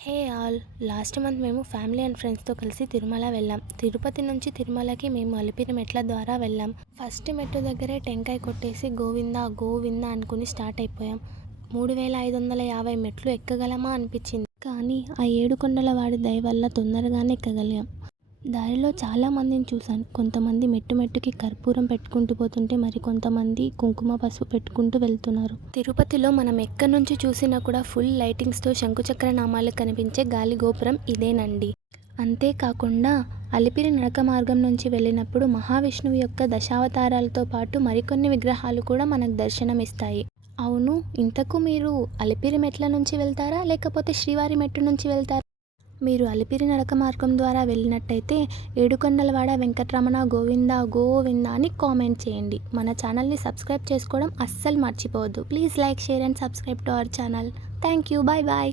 Hey all! Last month మేము family and ఫ్రెండ్స్‌తో కలిసి తిరుమల వెళ్ళాం. తిరుపతి నుంచి తిరుమలకి మేము అలిపిరి మెట్ల ద్వారా వెళ్ళాం. ఫస్ట్ మెట్టు దగ్గరే టెంకాయ కొట్టేసి గోవిందా గోవిందా అనుకుని స్టార్ట్ అయిపోయాం. 3550 మెట్లు ఎక్కగలమా అనిపించింది. కానీ ఆ ఏడుకొండల వాడి దయ వల్ల తొందరగానే ఎక్కగలిగాం. దారిలో చాలా మందిని చూశాను. కొంతమంది మెట్టు మెట్టుకి కర్పూరం పెట్టుకుంటూ పోతుంటే మరికొంతమంది కుంకుమ పసుపు పెట్టుకుంటూ వెళ్తున్నారు. తిరుపతిలో మనం ఎక్కడి నుంచి చూసినా కూడా ఫుల్ లైటింగ్స్తో శంకుచక్ర నామాలు కనిపించే గాలి గోపురం ఇదేనండి. అంతేకాకుండా అలిపిరి నడక మార్గం నుంచి వెళ్ళినప్పుడు మహావిష్ణువు యొక్క దశావతారాలతో పాటు మరికొన్ని విగ్రహాలు కూడా మనకు దర్శనమిస్తాయి. అవును, ఇంతకు మీరు అలిపిరి మెట్ల నుంచి వెళ్తారా లేకపోతే శ్రీవారి మెట్టు నుంచి వెళ్తారా? మీరు అలిపిరి నడక మార్గం ద్వారా వెళ్ళినట్టయితే ఏడుకొండలవాడ వెంకటరమణ గోవిందా గోవిందా అని కామెంట్ చేయండి. మన ఛానల్ని సబ్స్క్రైబ్ చేసుకోవడం అస్సలు మర్చిపోవద్దు. Please like, share and subscribe to our channel. Thank you. Bye bye.